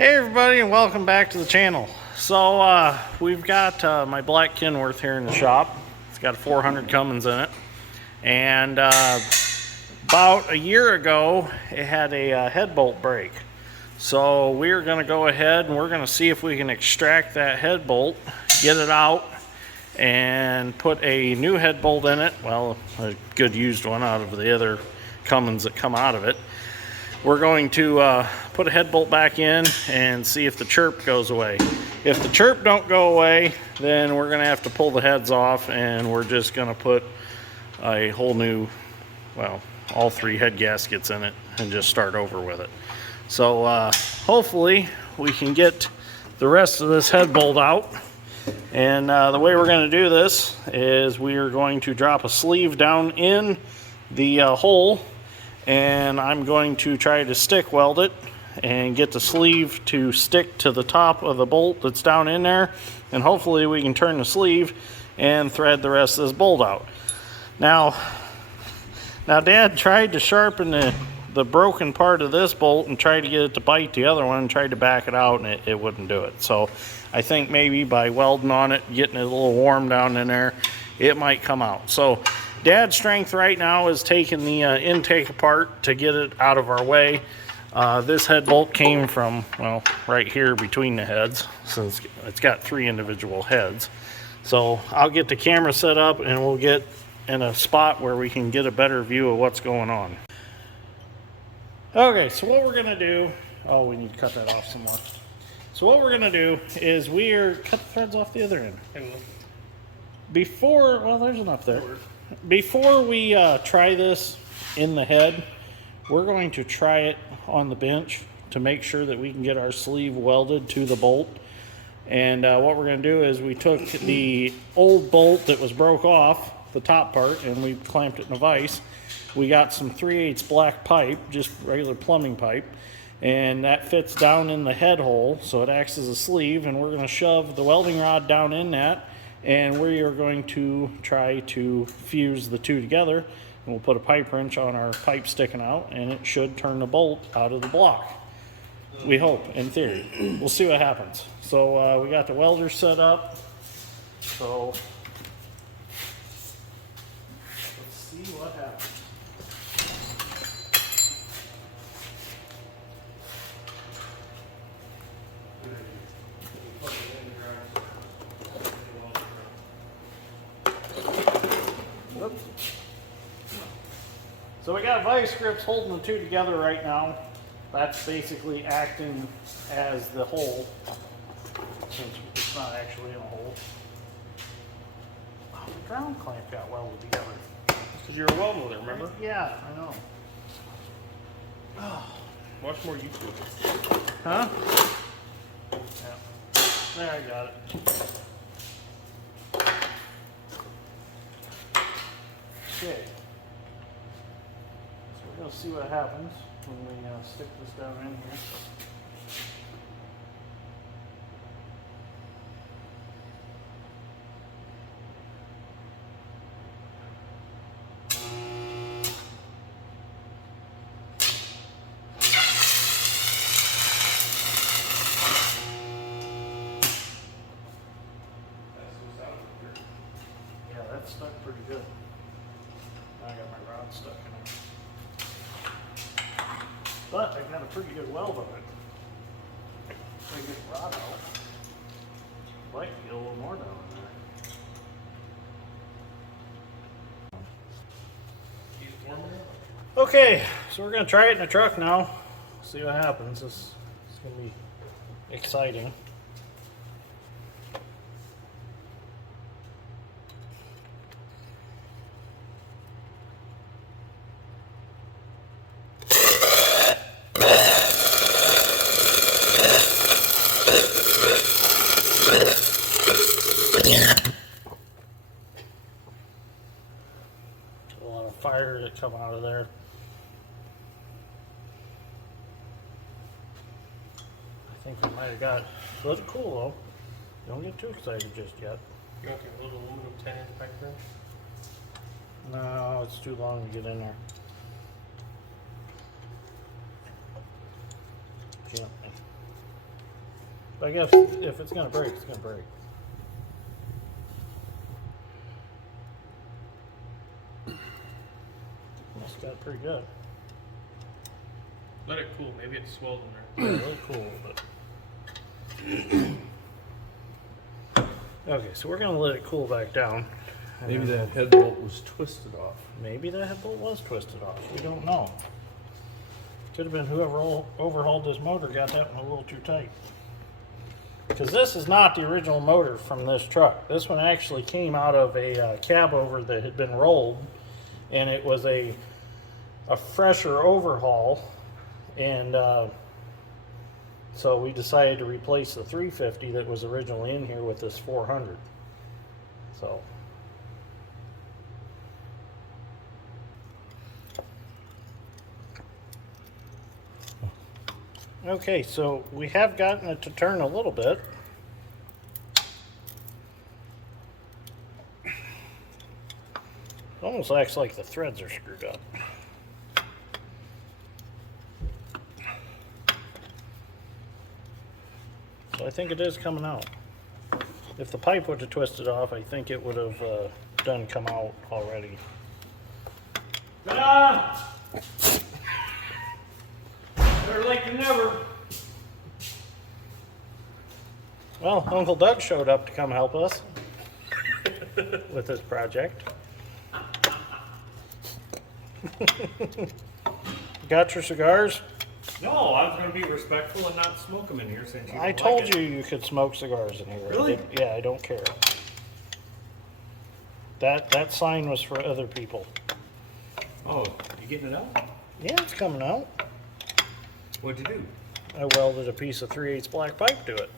Hey everybody, and welcome back to the channel. So we've got my black Kenworth here in the shop. It's got a 400 Cummins in it, and about a year ago it had a head bolt break. So we're going to go ahead and we're going to see if we can extract that head bolt, get it out, and put a new head bolt in it. Well, a good used one out of the other Cummins that come out of it. We're going to put a head bolt back in and see if the chirp goes away. If the chirp don't go away, then we're going to have to pull the heads off, and we're just going to put a whole new, well, all three head gaskets in it and just start over with it. So hopefully we can get the rest of this head bolt out. And the way we're going to do this is we are going to drop a sleeve down in the hole, and I'm going to try to stick weld it and get the sleeve to stick to the top of the bolt that's down in there, and hopefully we can turn the sleeve and thread the rest of this bolt out. Now Dad tried to sharpen the broken part of this bolt and tried to get it to bite the other one and tried to back it out, and it wouldn't do it. So I think maybe by welding on it, getting it a little warm down in there, it might come out. So Dad's strength right now is taking the intake apart to get it out of our way. This head bolt came from, well, right here between the heads, since it's got three individual heads. So I'll get the camera set up and we'll get in a spot where we can get a better view of what's going on. Okay, so what we're gonna do, oh, we need to cut that off some more. So what we're gonna do is cut the threads off the other end. Before, well, there's enough there. Before we try this in the head, we're going to try it on the bench to make sure that we can get our sleeve welded to the bolt. And what we're going to do is we took the old bolt that was broke off, the top part, and we clamped it in a vise. We got some 3/8 black pipe, just regular plumbing pipe, and that fits down in the head hole, so it acts as a sleeve, and we're going to shove the welding rod down in that, and we are going to try to fuse the two together, and we'll put a pipe wrench on our pipe sticking out, and it should turn the bolt out of the block. We hope, in theory. We'll see what happens. So we got the welder set up, so let's see what happens. So we got vice grips holding the two together right now. That's basically acting as the hole, since it's not actually in a hole. Oh, the ground clamp got welded together. Because you were welding with it, remember? Yeah, I know. Oh. Watch more YouTube. Huh? Yeah. There, I got it. Okay. So we're going to see what happens when we stick this down in here. Yeah, that stuck pretty good. Now I got my rod stuck in it. But I got a pretty good weld on it. If I get the rod out, I'd like to get a little more down in there. Okay, so we're going to try it in the truck now. See what happens. This is going to be exciting. A lot of fire that come out of there. I think we might have got it. Looks cool though. Don't get too excited just yet. You want the little aluminum 10-inch pipe wrench? No, it's too long to get in there. Gently. I guess if it's gonna break, it's gonna break. That's got pretty good. Let it cool. Maybe it's swelled in there. Yeah, really cool, but okay, so we're gonna let it cool back down. Maybe that head bolt was twisted off. Maybe that head bolt was twisted off. We don't know. Could have been whoever overhauled this motor got that one a little too tight. Because this is not the original motor from this truck. This one actually came out of a cab over that had been rolled, and it was a fresher overhaul, and so we decided to replace the 350 that was originally in here with this 400. So. Okay, so we have gotten it to turn a little bit. It almost acts like the threads are screwed up. So I think it is coming out. If the pipe would have twisted off, I think it would have done come out already. Ah! Better late than never. Well, Uncle Doug showed up to come help us with this project. Got your cigars? No, I was going to be respectful and not smoke them in here since you I don't told like you you could smoke cigars in here. Really? Yeah, I don't care. That sign was for other people. it. Oh, you getting it out? Yeah, it's coming out. What'd you do? I welded a piece of 3/8 black pipe to it.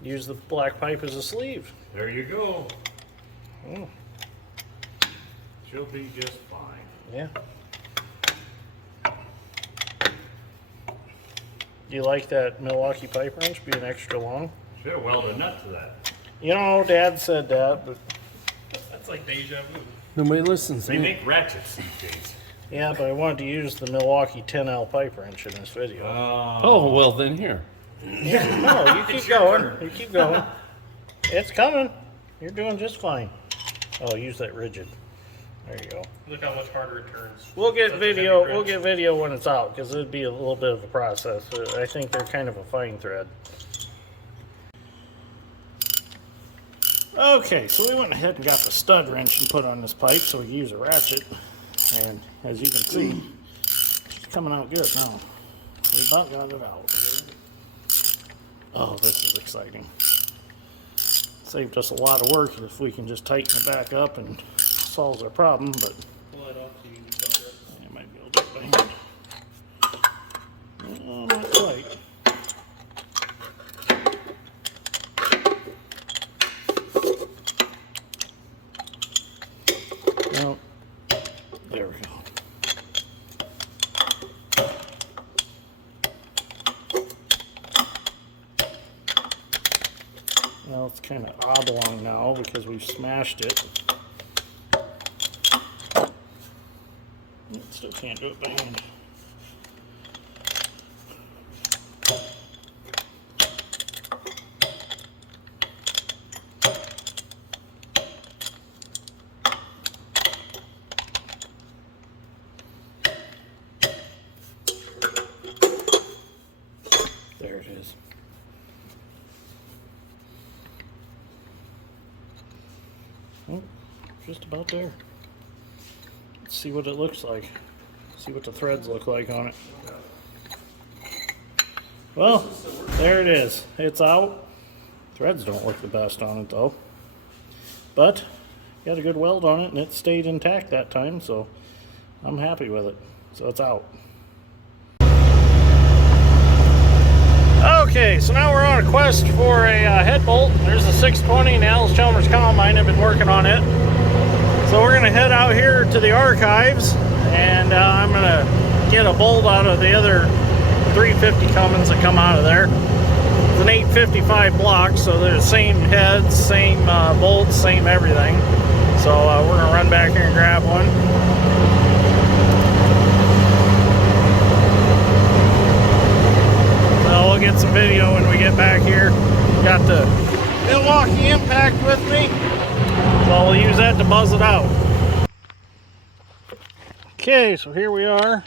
Use the black pipe as a sleeve. There you go. Mm, She'll be just fine. yeah. Do you like that Milwaukee pipe wrench being extra long? Should have welded a nut to that. You know, Dad said that, but That's like deja vu. Nobody listens. They make ratchets these days. yeah, but I wanted to use the Milwaukee 10L pipe wrench in this video. Oh, well then here. No, you keep going. You keep going. It's coming. You're doing just fine. Oh, use that rigid. There you go. Look how much harder it turns. We'll get Such a video. heavy We'll wrench. get video when it's out because it'd be a little bit of a process. I think they're kind of a fine thread. Okay, so we went ahead and got the stud wrench and put on this pipe so we can use a ratchet. And as you can see, it's coming out good now. We about got it out. Oh, this is exciting. Saved us a lot of work if we can just tighten it back up and solves our problem, but Pull it off so you can tell it. I might be able to do it by hand. Oh, not quite. No. There we go. Well, it's kind of oblong now because we've smashed it. Still can't do it by hand. There it is. Oh, just about there. Let's see what it looks like. See what the threads look like on it. Well, there it is. It's out. Threads don't look the best on it though. But got a good weld on it and it stayed intact that time, so I'm happy with it. So it's out. Okay, so now we're on a quest for a head bolt. There's a 620 and Alice Chalmers Combine. I've been working on it. So we're gonna head out here to the archives and I'm gonna get a bolt out of the other 350 Cummins that come out of there. It's an 855 block, so they're the same heads, same bolts, same everything. So we're gonna run back here and grab one. So we'll get some video when we get back here. Got the Milwaukee Impact with me, so we'll use that to buzz it out. Okay, so here we are.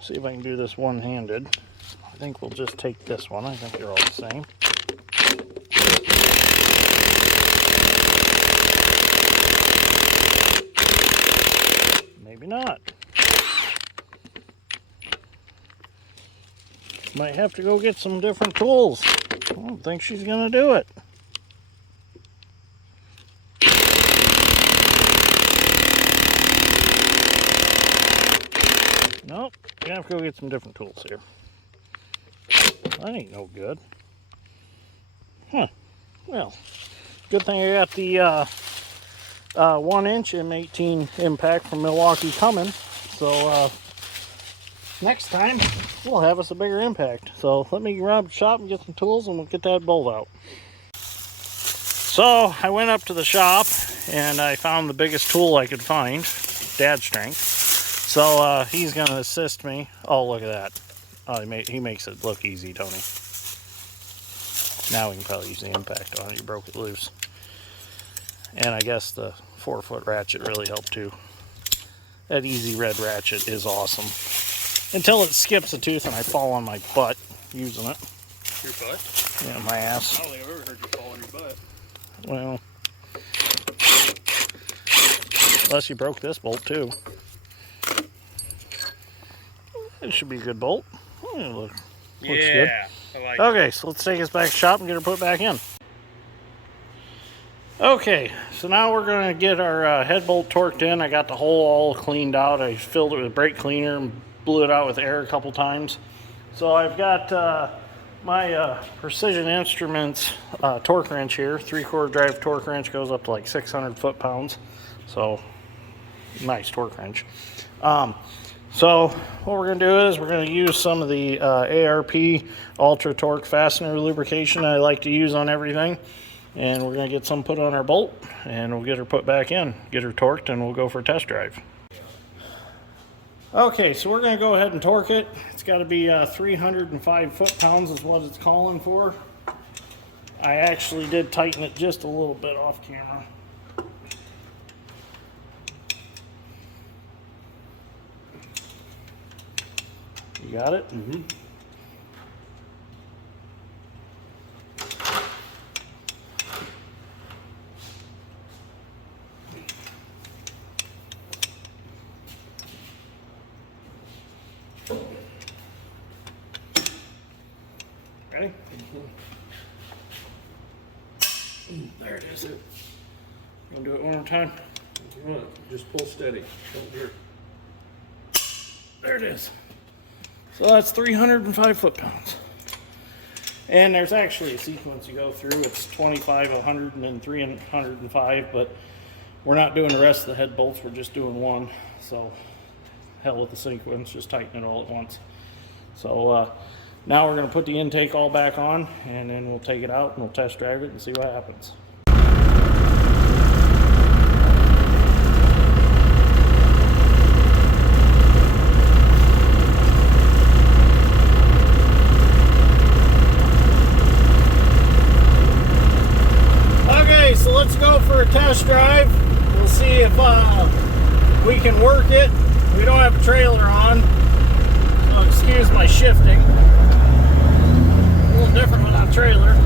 See if I can do this one-handed. I think we'll just take this one. I think they're all the same. Maybe not. Might have to go get some different tools. I don't think she's gonna do it. Nope, gonna have to go get some different tools here. That ain't no good. Huh. Well, good thing I got the 1-inch M18 impact from Milwaukee Cummins. So next time we'll have us a bigger impact. So let me grab the shop and get some tools and we'll get that bolt out. So I went up to the shop and I found the biggest tool I could find, dad strength. So he's going to assist me. Oh, look at that. Oh, he makes it look easy, don't he? Now we can probably use the impact on it. You broke it loose. And I guess the 4-foot ratchet really helped too. That easy red ratchet is awesome. Until it skips a tooth and I fall on my butt using it. Your butt? Yeah, my ass. I don't think I've ever heard you fall on your butt. Well, unless you broke this bolt too. It should be a good bolt. Oh, looks good. I like Okay, so let's take this back to the shop and get her put back in. Okay, so now we're going to get our head bolt torqued in. I got the hole all cleaned out. I filled it with brake cleaner and blew it out with air a couple times. So I've got my Precision Instruments torque wrench here. 3/4 drive torque wrench, goes up to like 600 foot-pounds. So nice torque wrench. So what we're going to do is we're going to use some of the ARP Ultra Torque Fastener lubrication I like to use on everything. And we're going to get some put on our bolt and we'll get her put back in, get her torqued, and we'll go for a test drive. Okay, so we're going to go ahead and torque it. It's got to be 305 foot-pounds is what it's calling for. I actually did tighten it just a little bit off camera. You got it? Mm-hmm. Ready? There it is. We'll do it one more time. You want it, just pull steady. Don't jerk. There it is. So that's 305 foot-pounds. And there's actually a sequence you go through. It's 25, 100, and then 305, but we're not doing the rest of the head bolts. We're just doing one. So hell with the sequence, just tighten it all at once. So now we're going to put the intake all back on, and then we'll take it out and we'll test drive it and see what happens. Okay, so let's go for a test drive. We'll see if we can work it. We don't have a trailer on, so excuse my shifting. A little different without a trailer.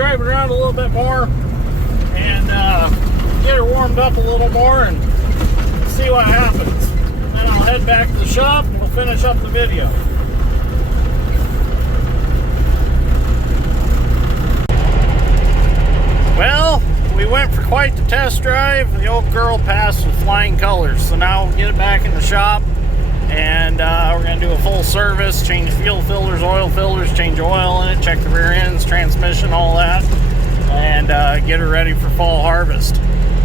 drive it around a little bit more and get her warmed up a little more and see what happens. And then I'll head back to the shop and we'll finish up the video. Well, we went for quite the test drive. The old girl passed with flying colors. So now we'll get it back in the shop and we're going to do a full service, change fuel filters, oil filters, change oil in it, check the rear ends, transmission, all that, and get her ready for fall harvest.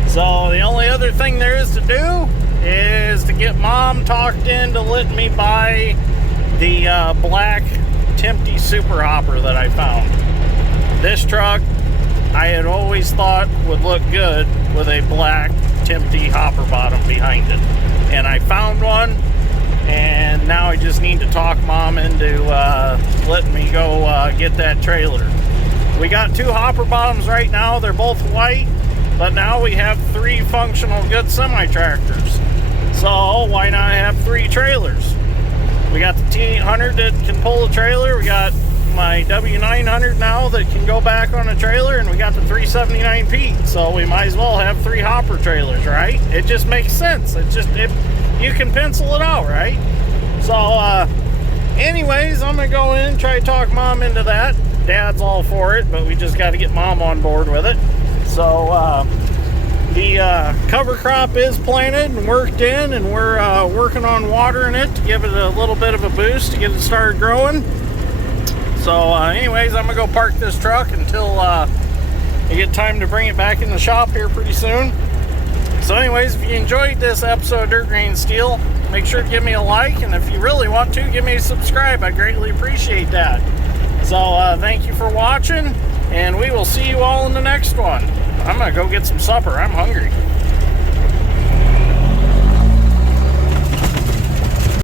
So the only other thing there is to do is to get Mom talked into letting me buy the black Timpty Super Hopper that I found. This truck I had always thought would look good with a black Timpty hopper bottom behind it. And I found one, and now I just need to talk Mom into letting me go get that trailer. We got 2 hopper bottoms right now. They're both white, but now we have 3 functional good semi-tractors. So why not have 3 trailers? We got the T800 that can pull a trailer. We got my W900 now that can go back on a trailer, and we got the 379P. So we might as well have 3 hopper trailers, right? It just makes sense. It's just, you can pencil it out, right? So anyways, I'm gonna go in and try to talk Mom into that. Dad's all for it, but we just got to get Mom on board with it. So the cover crop is planted and worked in, and we're working on watering it to give it a little bit of a boost to get it started growing. So anyways, I'm gonna go park this truck until I get time to bring it back in the shop here pretty soon. So anyways, if you enjoyed this episode of Dirt Grain Steel, make sure to give me a like, and if you really want to, give me a subscribe. I greatly appreciate that. So thank you for watching, and we will see you all in the next one. I'm gonna go get some supper. I'm hungry.